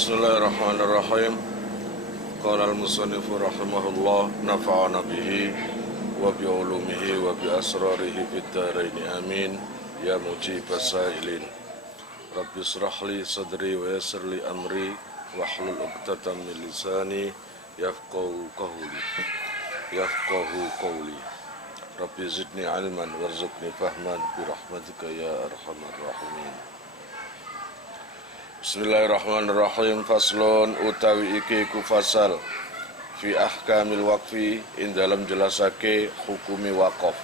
Bismillahirrahmanirrahim. Qala al-musannifu rahimahullah nafa'ana bihi wa bi ulumihi wa bi asrarihi fid dharain amin ya mujibas sa'ilin. Rabbi israh li sadri wa yassir li amri wahlul 'uqdatam min lisani yafqahu qawli. Rabbi zidni ilman warzuqni fahman bi rahmatika ya arhamar rahimin. Bismillahirrahmanirrahim. Faslun utawi iki ku fasal fi ahkamil waqfi ing dalam jelasake hukumi wakaf.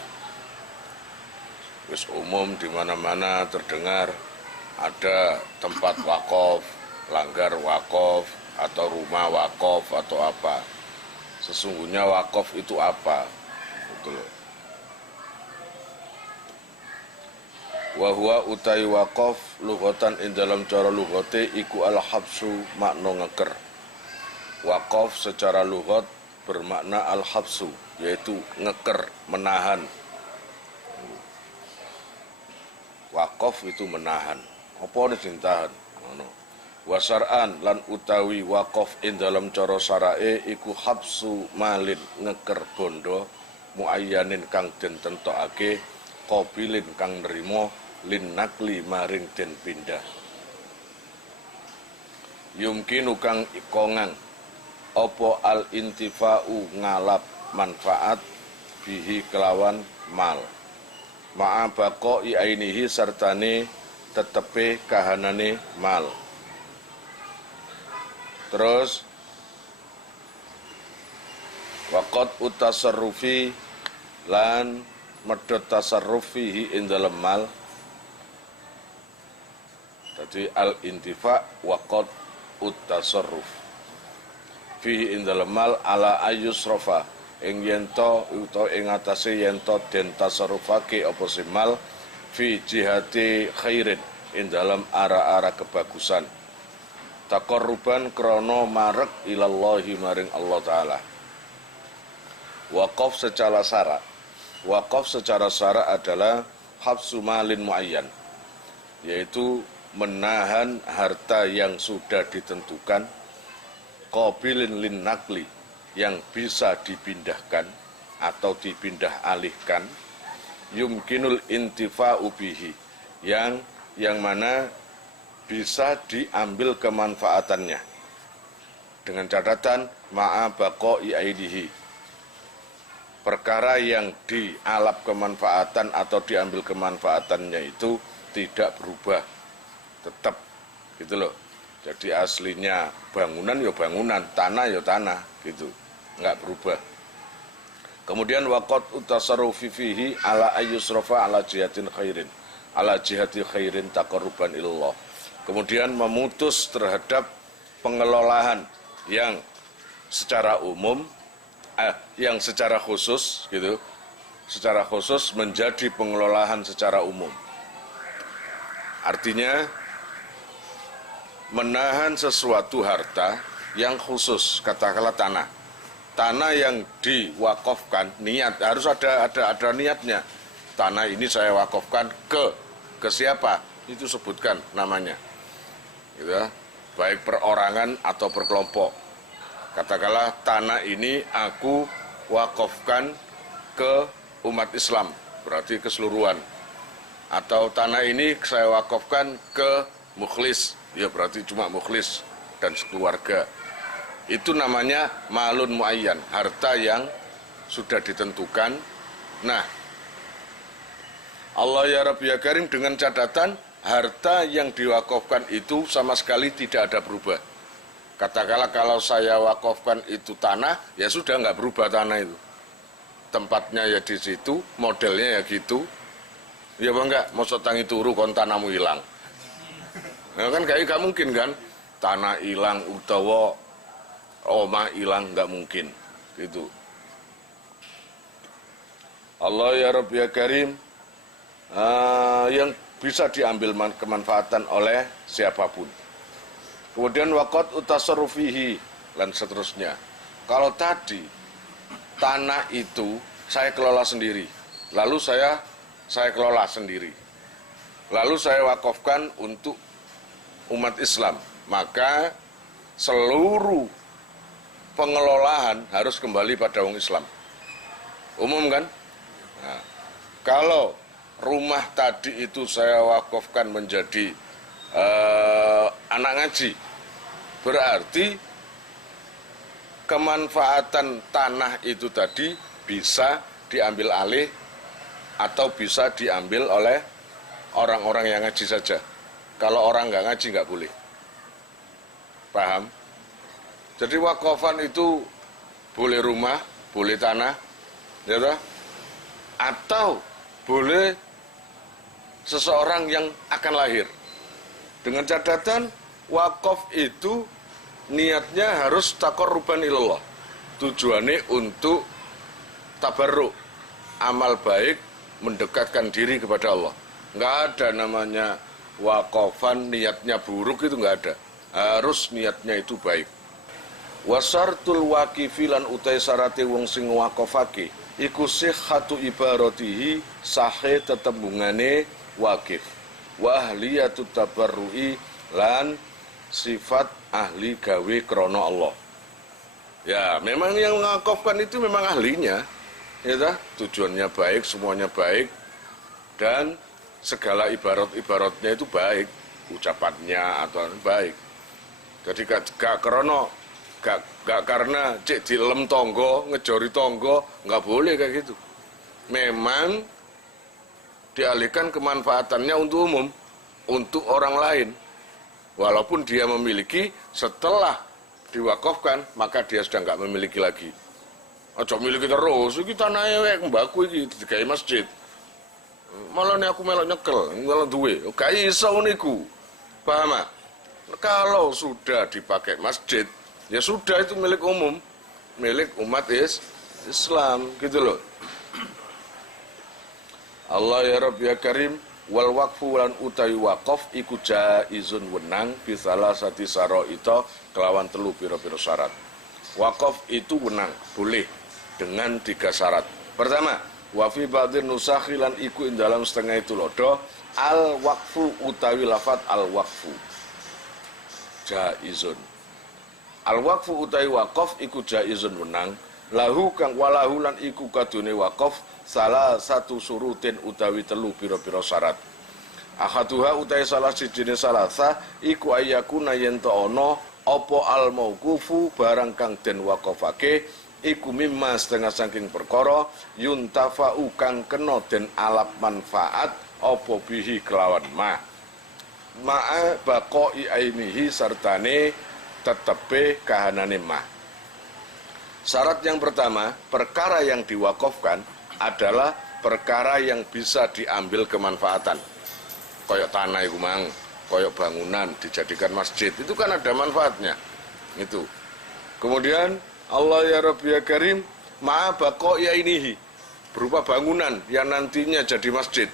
Wis umum di mana-mana terdengar ada tempat wakaf, langgar wakaf atau rumah wakaf atau apa. Sesungguhnya wakaf itu apa? Betul. Wa huwa utai waqaf lughatan ing dalam cara lughate iku al-habsu makna ngeker. Waqaf secara lughat bermakna al-habsu yaitu ngeker, menahan. Waqaf itu menahan. Apa sing tahan? Ngono. Wa syar'an lan utawi waqaf ing dalam cara syara'e iku habsu malin ngeker bondo muayyanin kang den tentokake qabilin kang nerima lin nakli maring den pindah. Yumkinu kang ikongang opo al intifa'u ngalap manfaat bihi kelawan mal ma'a baqa'i ainihi sartane tetepe kahanane mal. Terus waqad utasarrufi lan medhot tasarrufihi ing dalem mal. Jadi al-intifa' waqad ut-tasarruf fihi indal mal ala ayyusrafa ing yento utawa ing atase yento den tasarrufake apa mal fi jihati khairin ing dalam arah-arah kebagusan taqarruban krana marek ilallahi maring Allah taala. Waqaf secara syarak adalah habsu malin muayyan, yaitu menahan harta yang sudah ditentukan, qabilin lin nakli yang bisa dipindahkan atau dipindah alihkan, yumkinul intifa'u bihi yang mana bisa diambil kemanfaatannya dengan catatan ma'a baqa'i aidihi, perkara yang dialap kemanfaatan atau diambil kemanfaatannya itu tidak berubah, tetap gitu loh. Jadi aslinya bangunan ya bangunan, tanah ya tanah gitu, nggak berubah. Kemudian waqad utasarrufi fihi ala ayyusrafa ala jihatin khairin, ala jihati khairin taqarruban ilallah. Kemudian memutus terhadap pengelolaan yang secara umum, yang secara khusus gitu, secara khusus menjadi pengelolaan secara umum. Artinya menahan sesuatu harta yang khusus, katakanlah tanah yang diwakafkan, niat harus ada niatnya. Tanah ini saya wakafkan ke siapa, itu sebutkan namanya, gitu ya, baik perorangan atau berkelompok. Katakanlah tanah ini aku wakafkan ke umat Islam, berarti keseluruhan. Atau tanah ini saya wakafkan ke mukhlis, ya berarti cuma mukhlis dan sekeluarga. Itu namanya malun muayyan, harta yang sudah ditentukan. Nah, Allah ya Rabbi ya Karim dengan catatan harta yang diwakafkan itu sama sekali tidak ada berubah. Katakanlah kalau saya wakafkan itu tanah, ya sudah nggak berubah tanah itu. Tempatnya ya di situ, modelnya ya gitu. Ya bang enggak, maksud tangi turu kon tanahmu hilang. Nah, kan kayak gak mungkin kan, tanah hilang utawa omah hilang, gak mungkin gitu. Allah ya Rabbi ya Karim yang bisa diambil kemanfaatan oleh siapapun. Kemudian waqad utasarrufihi dan seterusnya. Kalau tadi tanah itu saya kelola sendiri, lalu saya kelola sendiri, lalu saya wakafkan untuk umat Islam, maka seluruh pengelolaan harus kembali pada orang Islam. Umum kan? Nah, kalau rumah tadi itu saya wakafkan menjadi anak ngaji, berarti kemanfaatan tanah itu tadi bisa diambil alih atau bisa diambil oleh orang-orang yang ngaji saja. Kalau orang nggak ngaji nggak boleh. Paham? Jadi wakafan itu boleh rumah, boleh tanah, ya toh? Atau boleh seseorang yang akan lahir. Dengan catatan wakaf itu niatnya harus taqarruban ilallah. Tujuannya untuk tabarruk, amal baik, mendekatkan diri kepada Allah. Nggak ada namanya wakafan niatnya buruk, itu nggak ada. Harus niatnya itu baik. Wasartul waqifi lan utai sarate wong sing wakafake iku sihhatu ibaratihi sahe tetembungane wakif wa ahliyatut tabarrui lan sifat ahli gawe krana Allah. Ya, memang yang mengakofkan itu memang ahlinya, ya, tujuannya baik, semuanya baik, dan segala ibarat-ibaratnya itu baik, ucapannya atau baik. Jadi gak karena cek dilem tonggo, ngejori tonggo, nggak boleh kayak gitu. Memang dialihkan kemanfaatannya untuk umum, untuk orang lain. Walaupun dia memiliki, setelah diwakafkan, maka dia sudah nggak memiliki lagi. Ojo miliki terus, iki tanahnya wek mbaku iki digawe masjid. Malah nih aku melok nyekel, malah duwe. Gak iso niku. Paham? Kalau sudah dipakai masjid, ya sudah, itu milik umum, milik umat Islam, gitu loh. Allah ya Rabb ya Karim, wal waqfu lan utawi waqaf iku jaizun wenang bisalah sati saro itu kelawan telu pira-pira syarat. Waqaf itu wenang, boleh dengan 3 syarat. Pertama, wa fi ba'dhin nusakhi lan iku ing dalam setengah itu lodo al waqfu utawi lafat al waqfu jaizun. Al waqfu utawi waqaf iku jaizun wenang lahu kang walahu lan iku kadune waqaf salah satu surutin utawi telu pira-pira syarat. Ahaduha utawi salah sijine salasa iku ayakuna yen to ana apa al mauqufu barang kang den waqafake iku mimma setengah saking perkara yuntafa'u kang kena den alap manfaat apa bihi kelawan ma'a baqai ainihi sartane tetepe kahanane mah. Syarat yang pertama, perkara yang diwakafkan adalah perkara yang bisa diambil kemanfaatan. Koyok tanah itu mang, koyok bangunan dijadikan masjid, itu kan ada manfaatnya. Itu. Kemudian Allah ya Rabbi ya Karim, ma'a baqai ainihi, berupa bangunan yang nantinya jadi masjid,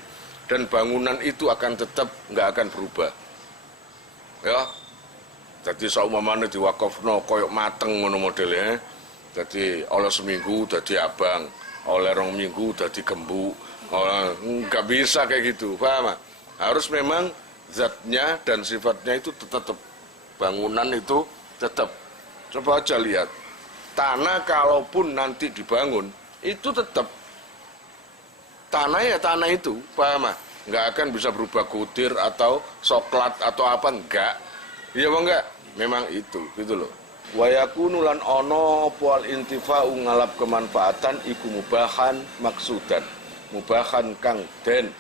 dan bangunan itu akan tetap nggak akan berubah. Ya. Jadi saumpamane diwakafno koyok mateng ngono modelnya. Jadi oleh seminggu jadi abang, oleh 2 minggu jadi gembuk. Nggak bisa kayak gitu, paham? Harus memang zatnya dan sifatnya itu tetap, bangunan itu tetap. Coba aja lihat, tanah kalaupun nanti dibangun itu tetap tanah, ya tanah itu, paham? Nggak akan bisa berubah kutir atau soklat atau apa, enggak. Iya bang, enggak? Memang itu, gitu loh. Wa yakunu lan ana apa intifa'u ngalap kemanfaatan iku mubahan maksudan. Mubahan kang den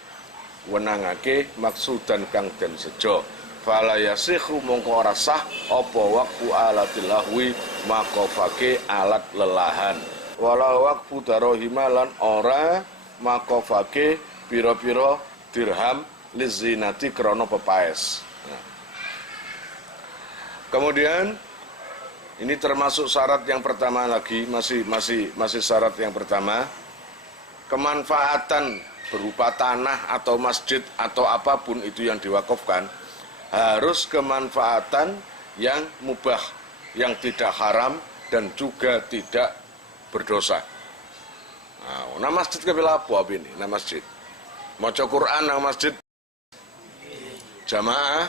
wenangake, maksudan kang den sejo. Fala yasikhu mongko ora sah apa waqfu alatil lahwi makofake alat lelahan. Wala waqfu darahima lan ora makofake pira-pira dirham lizinati krana pepaes. Nah. Kemudian ini termasuk syarat yang pertama lagi, masih syarat yang pertama. Kemanfaatan berupa tanah atau masjid atau apapun itu yang diwakafkan harus kemanfaatan yang mubah, yang tidak haram dan juga tidak berdosa. Nah masjid kepala apa ini? Nah masjid maca Quran nang masjid jamaah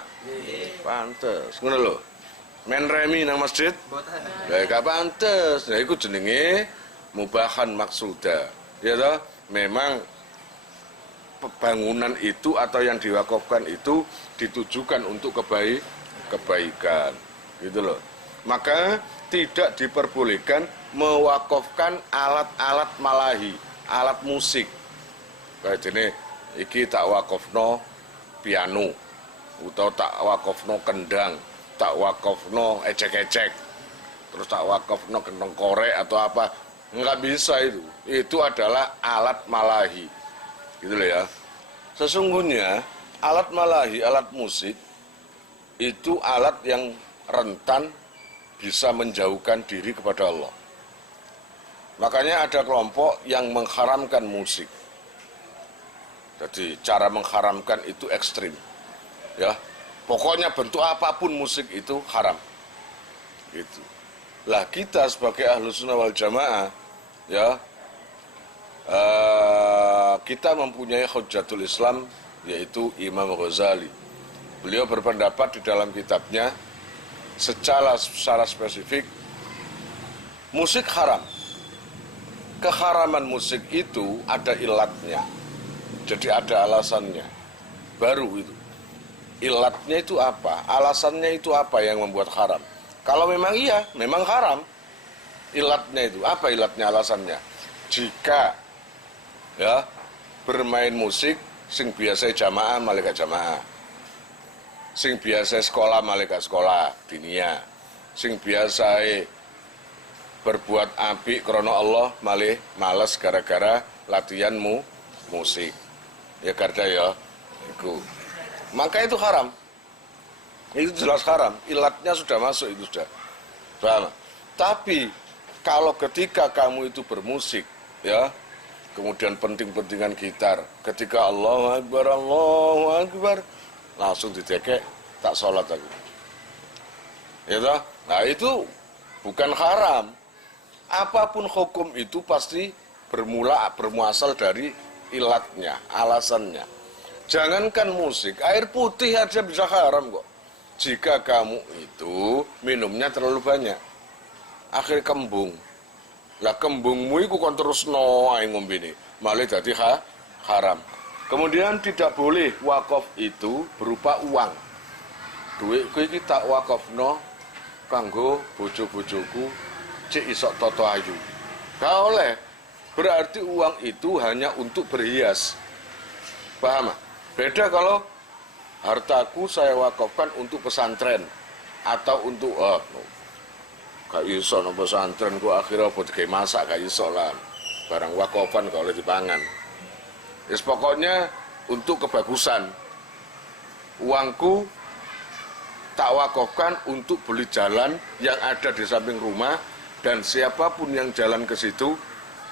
pantes ngono lho. men remi nang masjid lah gak pantes. Nah iku jenenge mubahan maksuda ya toh. Memang bangunan itu atau yang diwakafkan itu ditujukan untuk kebaikan gitu loh. Maka tidak diperbolehkan mewakafkan alat-alat malahi, alat musik. Kayak ini iki tak wakafno piano atau tak wakafno kendang, tak wakafno ecek-ecek, terus tak wakafno kentong korek atau apa. Nggak bisa itu. Itu adalah alat malahi. Gitu loh ya. Sesungguhnya alat malahi, alat musik itu alat yang rentan bisa menjauhkan diri kepada Allah. Makanya ada kelompok yang mengharamkan musik. Jadi cara mengharamkan itu ekstrim. Ya. Pokoknya bentuk apapun musik itu haram. Gitu. Lah kita sebagai Ahlus Sunnah wal Jamaah ya kita mempunyai Hujjatul Islam yaitu Imam Ghazali. Beliau berpendapat di dalam kitabnya secara spesifik musik haram. Keharaman musik itu ada ilatnya. Jadi ada alasannya. Baru itu. Ilatnya itu apa? Alasannya itu apa yang membuat haram? Kalau memang iya, memang haram. Ilatnya itu, apa ilatnya, alasannya? Jika ya bermain musik sing biasa jamaah malaikat jamaah, sing biasa sekolah malaikat sekolah dinia, sing biasa berbuat apik krana Allah malih males gara-gara latihanmu musik ya karda ya itu, maka itu haram. Itu jelas haram, ilatnya sudah masuk, itu sudah paham. Tapi kalau ketika kamu itu bermusik ya, kemudian penting-pentingan gitar, ketika Allahu Akbar, langsung didekek, tak sholat aku. Ya toh? Nah itu bukan haram. Apapun hukum itu pasti bermuasal dari ilatnya, alasannya. Jangankan musik, air putih aja bisa haram kok. Jika kamu itu minumnya terlalu banyak, akhir kembung. Lah kembungmu itu kon terus ae ngombene, malah dadi haram. Kemudian tidak boleh wakaf itu berupa uang. Duit kuwi iki tak wakafno kanggo bojo-bojoku cek isok toto ayu. Gak oleh. Berarti uang itu hanya untuk berhias. Paham? Beda kalau hartaku saya wakafkan untuk pesantren atau untuk gak iso no pesantren kok akhirnya buat kayak masak gak iso lah, barang wakafan kalau dipangan. Yes, pokoknya untuk kebagusan. Uangku tak wakafkan untuk beli jalan yang ada di samping rumah, dan siapapun yang jalan ke situ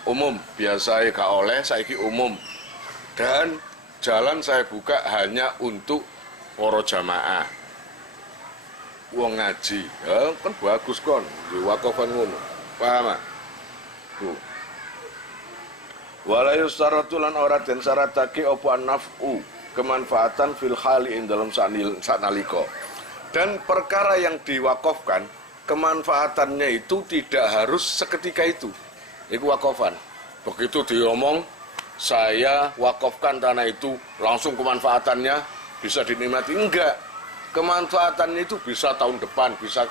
umum, biasa gak oleh, saiki umum. Dan jalan saya buka hanya untuk para jamaah. Wong ngaji, ya kan bagus kon, diwakafan ngono. Paham? Wala yustaratu lan ora den syaratake apa naf'u, kemanfaatan fil hali ing dalam sanalika. Dan perkara yang diwakafkan, kemanfaatannya itu tidak harus seketika itu. Iku wakafan. Begitu diomong, saya wakafkan tanah itu, langsung kemanfaatannya bisa dinikmati. Enggak. Kemanfaatannya itu bisa tahun depan, bisa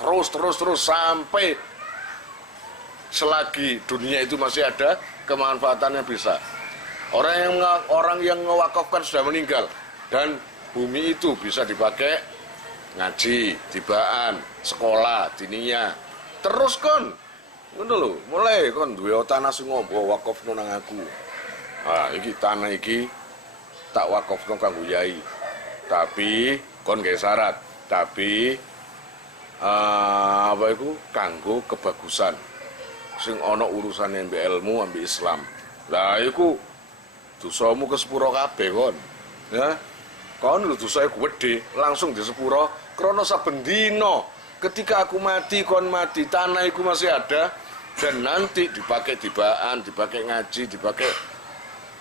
terus sampai selagi dunia itu masih ada, kemanfaatannya bisa. Orang yang mewakafkan sudah meninggal, dan bumi itu bisa dipakai ngaji, tibaan, sekolah, dinia. Terus kon, ngono lho, mulai kon duwe tanah sing ngopo wakafno nang aku. Ah, iki tanah iki tak wakafno kanggo yai. Tapi kon gak syarat, tapi apa itu kanggo kebagusan sing ana urusane mbek ilmu ambek Islam. Lah iku dosamu ke sepuro kabeh kon. Ya. Kon lho dosae gedhe, langsung di sepuro krana saben dina ketika aku mati kon mati, tanah iku masih ada dan nanti dipakai tibaan, dipakai ngaji, dipakai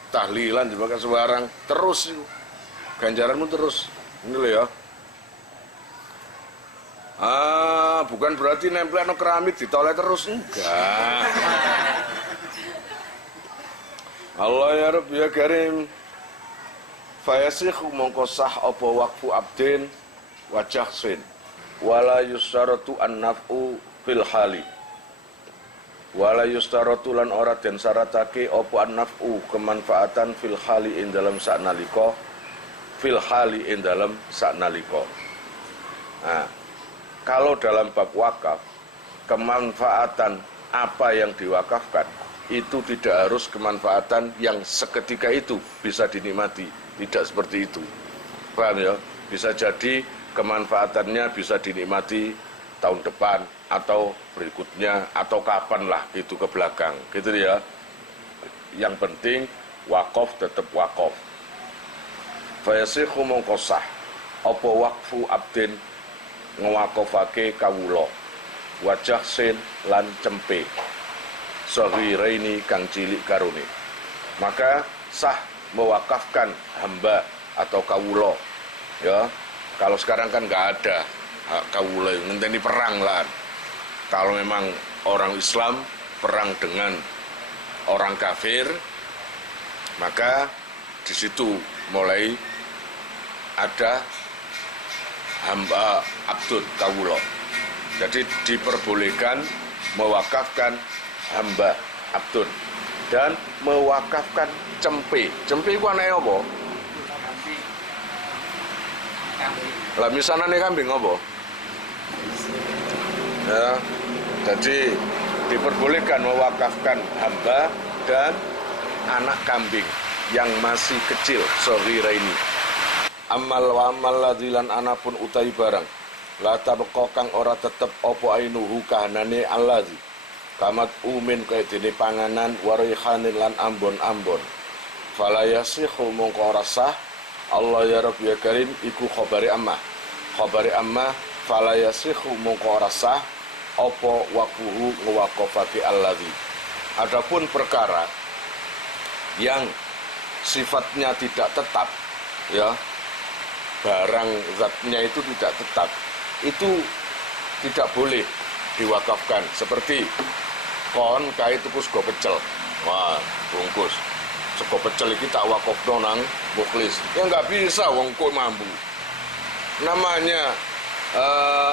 tahlilan, dipakai sembarang terus itu. Ganjaranmu terus. Ini loh ya. bukan berarti nempel no keramik ditoleh terus, enggak. Allah ya Rabb ya Karim. Fayasikhu mongko sah apa waqfu abdin wajah sin wala yustaratu an-naf'u fil hali wala yustaratu lan ora den syaratake apa an-naf'u kemanfaatan fil hali ing dalam saknalika fil hali ing dalam saknalika. Nah, kalau dalam bab wakaf kemanfaatan apa yang diwakafkan itu tidak harus kemanfaatan yang seketika itu bisa dinikmati, tidak seperti itu. Paham ya? Bisa jadi kemanfaatannya bisa dinikmati tahun depan atau berikutnya atau kapan lah itu ke belakang, gitu ya. Yang penting wakaf tetap wakaf. Fayasikhu mongko sah apa waqfu abdin ngewakofake kawula wajah sin lan cempe saghiraini kang cilik karone, maka sah mewakafkan hamba atau kawula ya. Kalau sekarang kan nggak ada kawula ngenteni perang lah. Kalau memang orang Islam perang dengan orang kafir, maka di situ mulai ada hamba abdun kawula. Jadi diperbolehkan mewakafkan hamba abdun dan mewakafkan cempe. Cempe itu aneh apa? Lah misanane kambing apa? Ya, jadi diperbolehkan mewakafkan hamba dan anak kambing yang masih kecil, saghira ini. Amal wa amal ladilan anapun utai barang la tabqa kang ora tetep apa ainuhu kahanane allazi kamat umin kaya dene panganan warihanin lan ambon-ambon fala yasihu mongko ora sah Allah ya Rabb ya Karim iku khabari amma fala yasihu mongko ora sah apa waqfuhu ngwaqafati allazi. Adapun perkara yang sifatnya tidak tetap ya, barang zatnya itu tidak tetap, itu tidak boleh diwakafkan. Seperti kon kae tuku sego pecel, wah bungkus sego pecel iki tak wakafno nang mukhlis, ya nggak bisa wong kok mampu. Namanya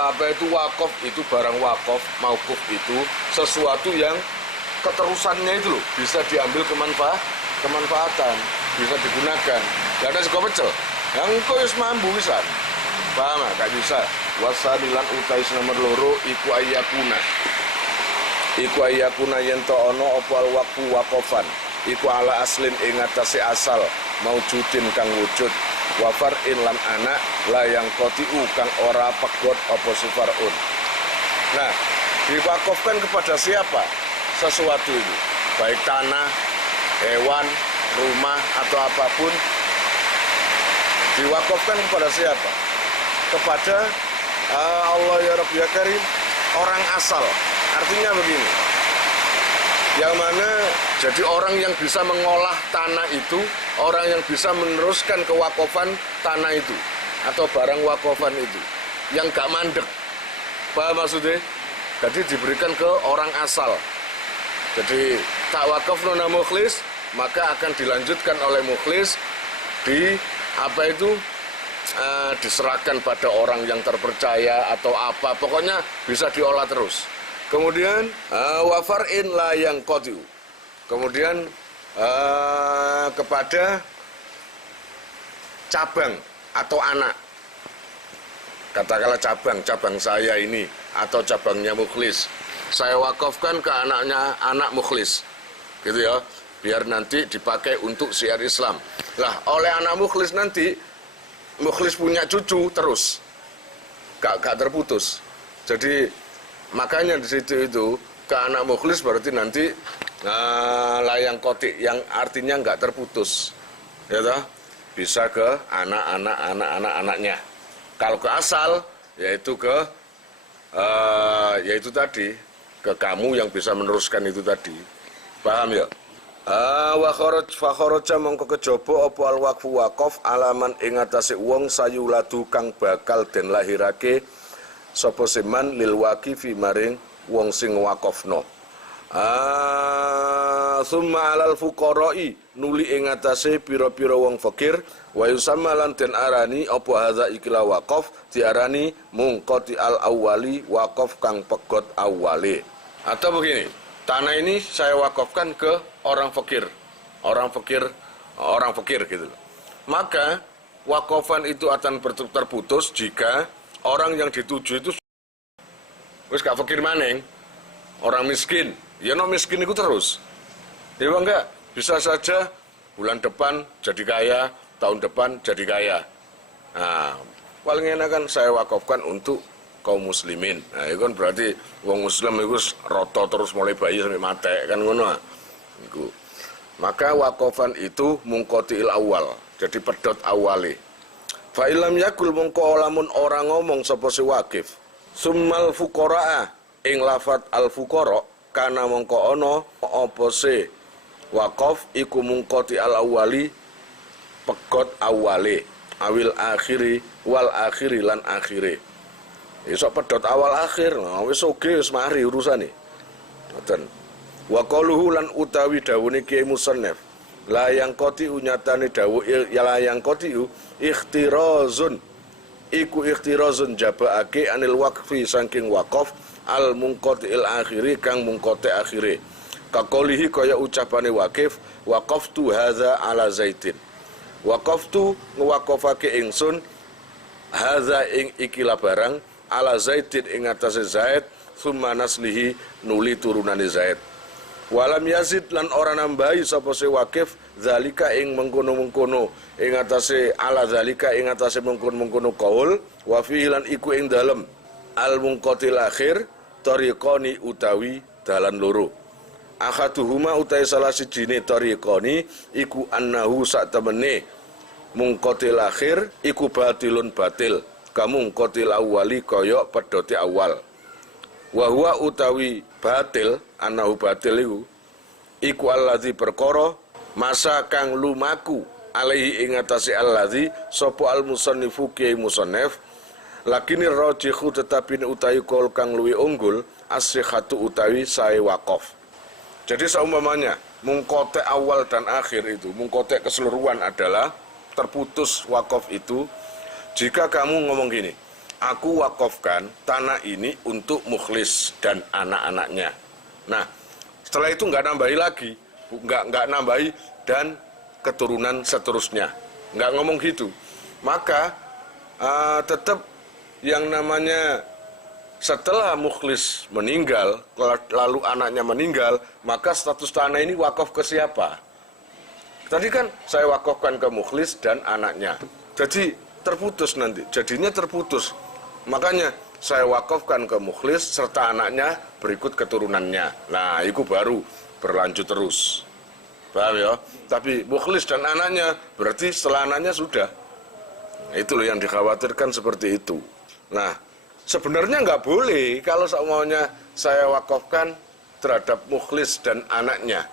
apa itu wakaf, itu barang wakaf, maukuf itu sesuatu yang keterusannya itu loh bisa diambil kemanfaatan, bisa digunakan. Gak ada sego pecel yang kok wis mampu wisan, paham gak bisa. Wasadilan utais nomor loro iku ayakuna yen to ana apa waqfu waqafan iku ala aslin ing atase asal maujudin kang wujud wafar'in lan anak layang kotiu kang ora pegot apa sifarun. Nah, diwakafkan kepada siapa sesuatu itu, baik tanah, hewan, rumah atau apapun, diwakafkan kepada siapa? Kepada Allah ya Rabb ya Karim, orang asal. Artinya begini, yang mana jadi orang yang bisa mengolah tanah itu, orang yang bisa meneruskan kewakafan tanah itu atau barang wakafan itu, yang gak mandek. Paham maksudnya? Jadi diberikan ke orang asal. Jadi tak wakaf nona mukhlis, maka akan dilanjutkan oleh mukhlis di apa itu diserahkan pada orang yang terpercaya atau apa, pokoknya bisa diolah terus. Kemudian wafar'in la yang qadiu. Kemudian kepada cabang atau anak. Katakanlah cabang saya ini atau cabangnya mukhlis, saya wakafkan ke anak mukhlis, gitu ya, biar nanti dipakai untuk syiar Islam. Lah, oleh anak mukhlis nanti, mukhlis punya cucu terus, gak terputus. Jadi makanya di situ itu ke anak mukhlis berarti nanti layang kotik yang artinya nggak terputus, ya toh? Bisa ke anak-anaknya. Kalau ke asal, yaitu ke yaitu tadi ke kamu yang bisa meneruskan itu tadi. Paham ya? Wa kharaja mongko kejaba apa al waqfu waqaf alaman ing atase wong sayuladu kang bakal den lahirake sapa seman lil waqifi maring wong sing wakofno. Summa alal fuqara'i nuli ing atase pira-pira wong fakir wa yusamma lan den arani apa hadza ikila waqaf diarani mungqati al awwali waqaf kang pegot awale. Atau begini, tanah ini saya wakafkan ke orang fakir gitu. Maka wakafan itu akan terputus jika orang yang dituju itu wis gak fakir maning, orang miskin. Ya no miskin itu terus. Ya enggak, bisa saja bulan depan jadi kaya, tahun depan jadi kaya. Nah, paling enak kan saya wakafkan untuk kaum muslimin. Nah, itu kan berarti wong muslim itu roto terus mulai bayi sampai mati kan ngono. Iku. Maka wakafan itu mungqatil awal, jadi pedot awale. Fa ilam yakul mungko lamun orang ngomong sapa si wakif. Summal fuqaraa ing lafat al fuqara kana mongko ana apa se waqaf iku mungqati al awali pegot awale awil akhiri wal akhiri lan akhire iso pedot awal akhir wis oge wis mari urusane ngoten wa qaluhu lan utawi dawuhe Kiai Musannaf la yang qati unyatane dawuh ya la yang qati ikhtirazun iku ikhtirazun jabaake anil waqfi saking waqaf al mungqatil akhiri kang mungqati akhire kaqaulihi kaya ucapane wakif waqaftu hadza ala zaitin waqaftu ngwaqafake ingsun hadza ing ikilah barang ala zaitin ing atase zaid summa naslihi nuli turunane zaid walam yazid lan ora nambahi sapa se wakif zalika ing mengkono-mengkono ing atase ala zalika ing atase mengkono-mengkono qaul wa fi lan iku ing dalem al mungqatil akhir tariqani utawi dalan loro akhaduhuma utai salah sijine tariqani iku annahu sak temene mungqatil akhir iku batilun batil kamu mungqatil awali kaya pedote awal wa huwa utawi batil annahu batil iku allazi perkara masa kang lumaku alaihi ing atase allazi sapa al musannifu Kiai Musannaf lakini rajihu tetapi utawi kol kang luwi unggul as-sihhatu utawi sae wakaf. Jadi seumpamanya mungkote awal dan akhir itu, mungkote keseluruhan adalah terputus wakaf itu jika kamu ngomong gini, aku wakafkan tanah ini untuk Mukhlis dan anak-anaknya. Nah, setelah itu nggak nambahi lagi, nggak nambahi dan keturunan seterusnya, nggak ngomong gitu. Maka tetap yang namanya setelah Mukhlis meninggal, lalu anaknya meninggal, maka status tanah ini wakaf ke siapa? Tadi kan saya wakafkan ke Mukhlis dan anaknya. Jadi terputus nanti, jadinya terputus. Makanya saya wakafkan ke Mukhlis serta anaknya berikut keturunannya. Nah, itu baru berlanjut terus. Paham ya? Tapi Mukhlis dan anaknya berarti setelah anaknya sudah. Itu loh yang dikhawatirkan seperti itu. Nah, sebenarnya nggak boleh kalau semuanya saya wakafkan terhadap Mukhlis dan anaknya.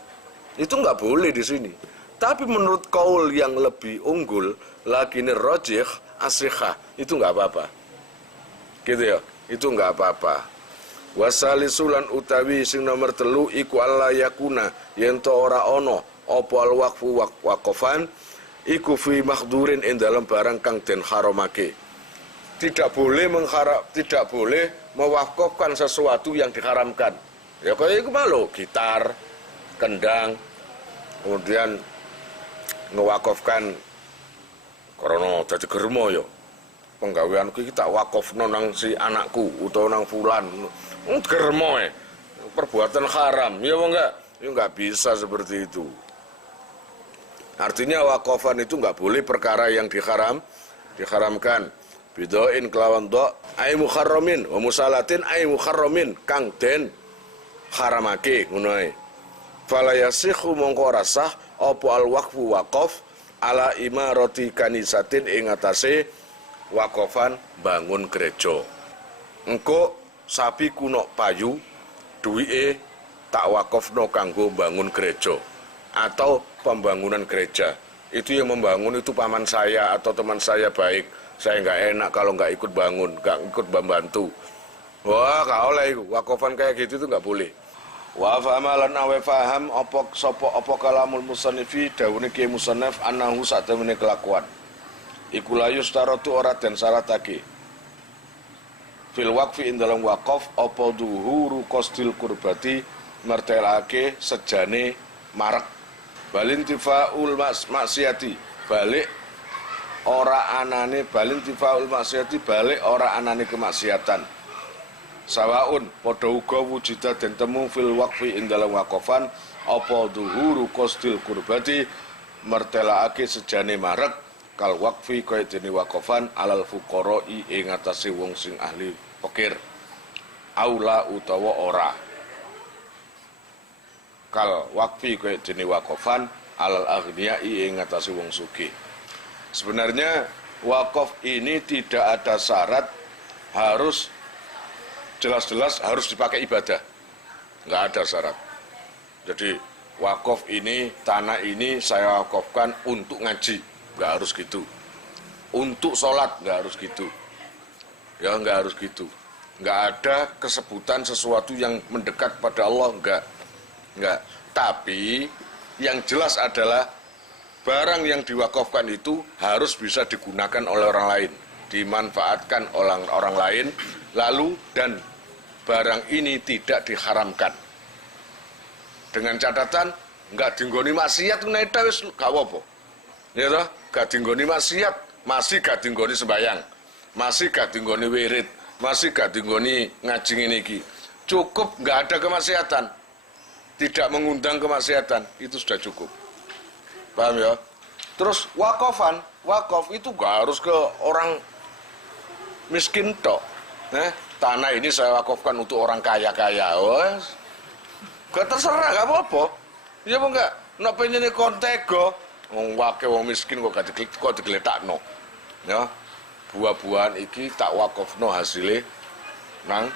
Itu nggak boleh di sini. Tapi menurut kaul yang lebih unggul, lakini rajih as-sihhah, itu nggak apa-apa. Gitu ya, itu nggak apa-apa. Wasalisulan utawi sing nomor 3 iku alla yakuna yen to ora ono apa al waqfu waqafan iku fi makhdurin ing dalam barang kang den haramake. Tidak boleh mewakafkan sesuatu yang diharamkan. Ya kayak itu malu, gitar, kendang, kemudian ngewakafkan karena dadi germo ya. Penggaweanku iki tak wakafno nang si anakku utawa nang fulan. Germo perbuatan haram. Ya enggak? Ya enggak bisa seperti itu. Artinya wakafan itu enggak boleh perkara yang diharamkan. Bidoin kelawan do ay muharramin wa musalatin ay muharramin kang den haramake ngono ae. Fala yasikhu mongko rasah apa al waqfu waqaf ala imarati kanisatin ing atase wakafan bangun gereja. Engko sapi kuno payu duwike tak wakafno kanggo bangun gereja atau pembangunan gereja. Itu yang membangun itu paman saya atau teman saya baik saya nggak enak kalau nggak ikut bangun, nggak ikut membantu. Wah, nggak oleh itu. Wakofan kayak gitu itu nggak boleh. Wa fahamalan awe faham opo kalamul musannifi dawune ki musannaf anahu sak temene kelakuan. Iku layu staratu ora den syaratake. Fil waqfi ing dalam waqaf apa duhuru qasdil qurbati mertelake sejane marek. Balin tifaul maksiati balik ora anane balin tifaul maksiati balik ora anane kemaksiatan. Sawaun padha uga wujida den temu fil waqfi ing dalam waqafan apa duhuru qasdil qurbati mertelake sejane marek kal waqfi kaya dene waqafan alal fuqara'i ing atase wong sing ahli fakir aula utawa ora kal waqfi kaya dene waqafan alal aghniya'i ing atase wong sugih. Sebenarnya wakaf ini tidak ada syarat harus jelas-jelas harus dipakai ibadah, nggak ada syarat. Jadi wakaf ini, tanah ini saya wakafkan untuk ngaji, nggak harus gitu. Untuk sholat nggak harus gitu, ya nggak harus gitu. Nggak ada kesebutan sesuatu yang mendekat pada Allah, nggak. Tapi yang jelas adalah barang yang diwakafkan itu harus bisa digunakan oleh orang lain, dimanfaatkan oleh orang lain, lalu dan barang ini tidak diharamkan. Dengan catatan enggak dinggoni maksiat neta wis gak apa-apa. Ya toh, gak dinggoni maksiat, masih gak dinggoni sembahyang, masih gak dinggoni wirid, masih gak dinggoni ngaji ngene iki. Cukup enggak ada kemaksiatan. Tidak mengundang kemaksiatan, itu sudah cukup. Paham ya? Terus wakafan, wakaf itu gak harus ke orang miskin tok. Tanah ini saya wakafkan untuk orang kaya-kaya. Wes. Gak terserah, gak apa-apa. Ya apa enggak? Nak penjene kontego, wong wake wong miskin kok digeletakno. Ya. Buah-buahan iki tak wakafno hasile nang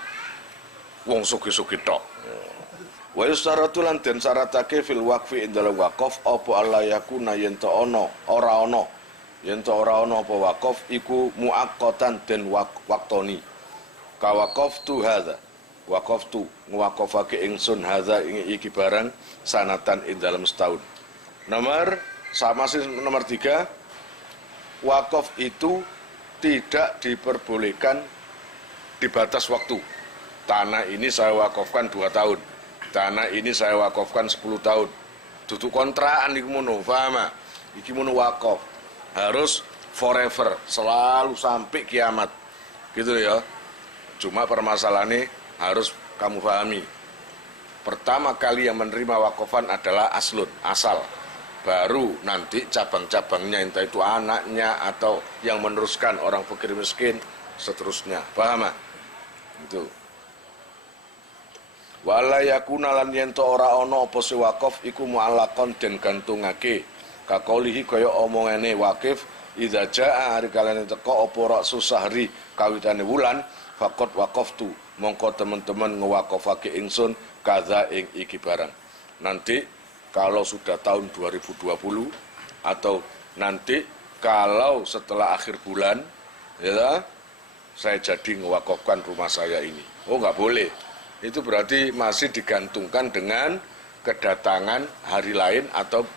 wong sugih-sugih tok. Wa yustaratu lan den syaratake fil waqfi ing dalam waqaf apa Allah yakuna yen ta ana ora ana yen ta ora ana apa waqaf iku muaqqatan den waktoni ka waqaftu hadza waqaftu nguwaqafake ingsun hadza ing iki barang sanatan ing dalam setahun. Nomor 3 waqaf itu tidak diperbolehkan di batas waktu. Tanah ini saya wakafkan 2 tahun. Tanah ini saya wakafkan 10 tahun. Duduk kontraan iki mono, paham? Iki mono wakaf. Harus forever, selalu sampai kiamat. Gitu ya. Cuma permasalahannya harus kamu pahami. Pertama kali yang menerima wakafan adalah aslun, asal. Baru nanti cabang-cabangnya entah itu anaknya atau yang meneruskan orang fakir miskin seterusnya. Paham? Itu. Wala yakuna lan yen to ora ana apa se wakaf iku mu'allaqon den gantungake kakolihi kaya omongane wakif idza jaa hari kalane teko apa raksu sahri kawitane wulan faqat waqaftu mongko teman-teman ngewakafake ingsun kadza ing iki barang. Nanti kalau sudah tahun 2020 atau nanti kalau setelah akhir bulan ya saya jadi ngewakafkan rumah saya ini. Oh enggak boleh. Itu berarti masih digantungkan dengan kedatangan hari lain atau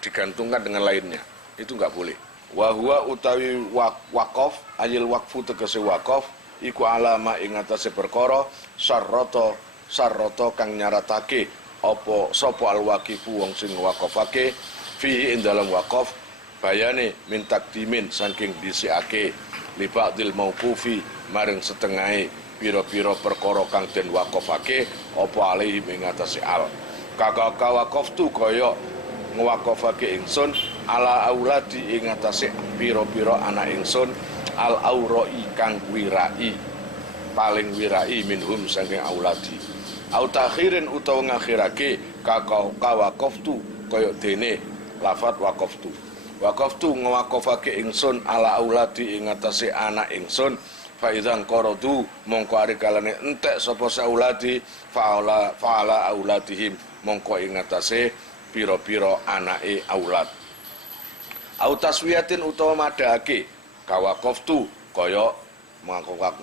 digantungkan dengan lainnya. Itu enggak boleh. Wahwa utawi wakaf ayil wakfu tegese wakaf iku alama ing atase perkara sarrata kang nyaratake apa sapa alwaqifu wong sing wakafake fihi ing dalam wakaf bayane min takdimin saking dhisikake li ba'dil mauqufi maring setengahe pira-pira perkara kang den wakafake apa alaihi ing atase al kakak wakaftu kaya ngwakafake ingsun ala auladi ing atase pira-pira anak ingsun al auroi kang wirai paling wirai minhum saking auladi au takhirin utawa ngakhirake kakak wakaftu kaya dene lafat wakaftu ngwakafake ingsun ala auladi ing atase anak ingsun faizan qaradu mongko ari kalane entek sapa sauladi faala auladihim mongko ing atase pira-pira anake aulad au taswiyatin utawa madhake kawakoftu kaya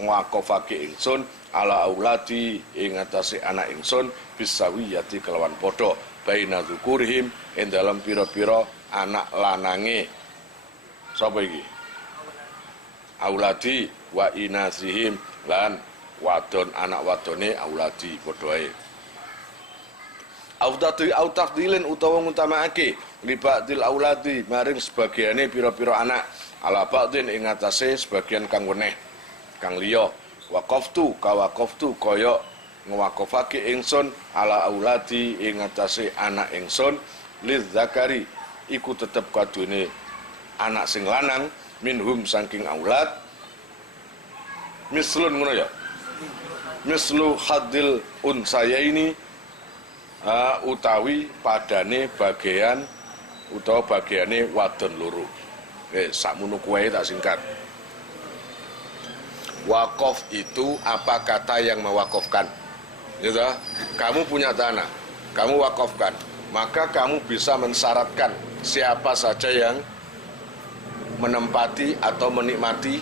ngwakofake ingsun ala auladi ing atase anak ingsun bisawiyati kelawan padha baina dzukurihim ing dalem pira-pira anak lanange. Sapa iki? Auladi wa inasihim lan wadon anak wadone auladi padha ae. Au tafdilin utawa ngutamaake li ba'dil auladi maring sebagiane pira-pira anak ala ba'din ing atase sebagian kang weneh kang liya. Waqaftu kaya ngwakofake ingsun ala auladi ing atase anak ingsun lidzakari iku tetep kadune anak sing lanang minhum saking aulad mislun ngono ya, mislu hadil unsayaini utawi padane bagian utawa bagiane wadon loro. Sakmono kuwe tak singkat. Wakaf itu apa kata yang mewakafkan? Gitu. Kamu punya tanah, kamu wakafkan, maka kamu bisa mensyaratkan siapa saja yang menempati atau menikmati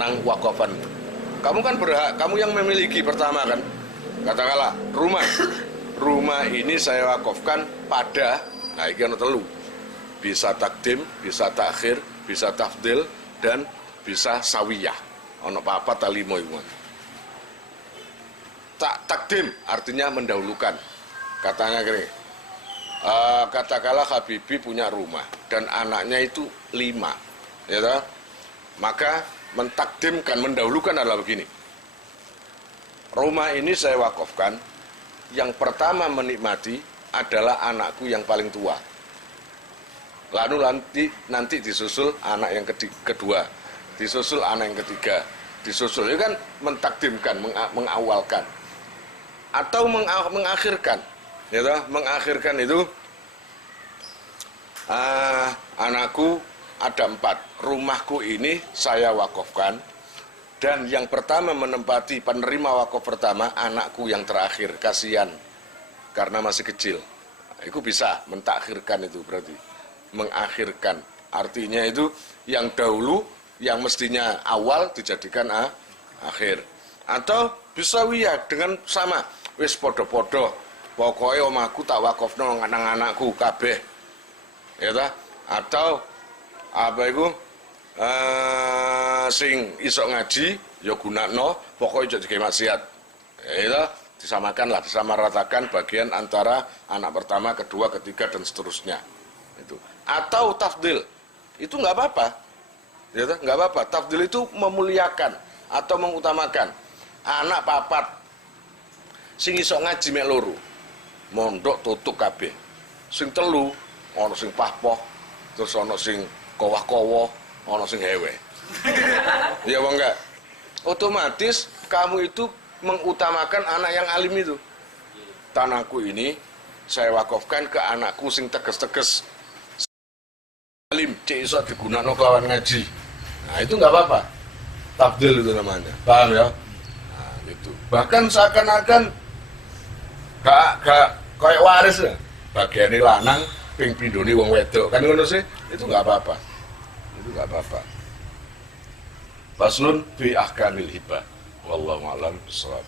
nang wakafan. Kamu kan berhak, kamu yang memiliki pertama kan. Katakanlah rumah ini saya wakafkan pada, nah iki ana telu. Bisa takdim, bisa takhir, bisa tafdil, dan bisa sawiyah. Ono papat ta limo iku. Takdim artinya mendahulukan. Katanya gini, katakanlah Habibi punya rumah dan anaknya itu 5, ya toh? Maka mentakdimkan, mendahulukan adalah begini. Rumah ini saya wakafkan, yang pertama menikmati adalah anakku yang paling tua. Lalu nanti disusul anak yang kedua, disusul anak yang ketiga, disusul. Itu kan mentakdimkan, mengawalkan. Atau mengakhirkan. Ya toh? Mengakhirkan itu anakku ada 4. Rumahku ini saya wakafkan. Dan yang pertama menempati penerima wakaf pertama, anakku yang terakhir. Kasihan. Karena masih kecil. Itu bisa mentakhirkan itu berarti. Mengakhirkan. Artinya itu yang dahulu, yang mestinya awal dijadikan akhir. Atau bisa wiyah dengan sama. Wis podo-podo. Pokoknya omahku tak wakafno nang anakku kabeh. Ya ta? Atau apa itu? Sing iso ngaji ya gunakno, pokoknya jadi maksiat. Ya disamakanlah, disamaratakan bagian antara anak pertama, kedua, ketiga dan seterusnya. Itu. Atau tafdil. Itu enggak apa-apa. Ya enggak apa-apa. Tafdil itu memuliakan atau mengutamakan. Anak papat sing iso ngaji mek loro. Mondok tutuk kabeh. Sing telu ana sing pahpoh, terus ana sing kowah-kowoh, ana sing hewe. Ya apa enggak? Otomatis kamu itu mengutamakan anak yang alim itu. Tanahku ini saya wakafkan ke anakku sing teges-teges. Alim, cek iso digunakno kelawan ngaji. Nah, itu enggak apa-apa. Tafdil itu namanya. Paham ya? Nah, gitu. Bahkan seakan-akan gak kayak waris ya. Bagiane lanang ping pindhone wong wedok. Kan ngono sih? Itu enggak apa-apa. Itu enggak apa-apa. Faslun fi ahkamil hibah. Wallahu a'lam bishawab.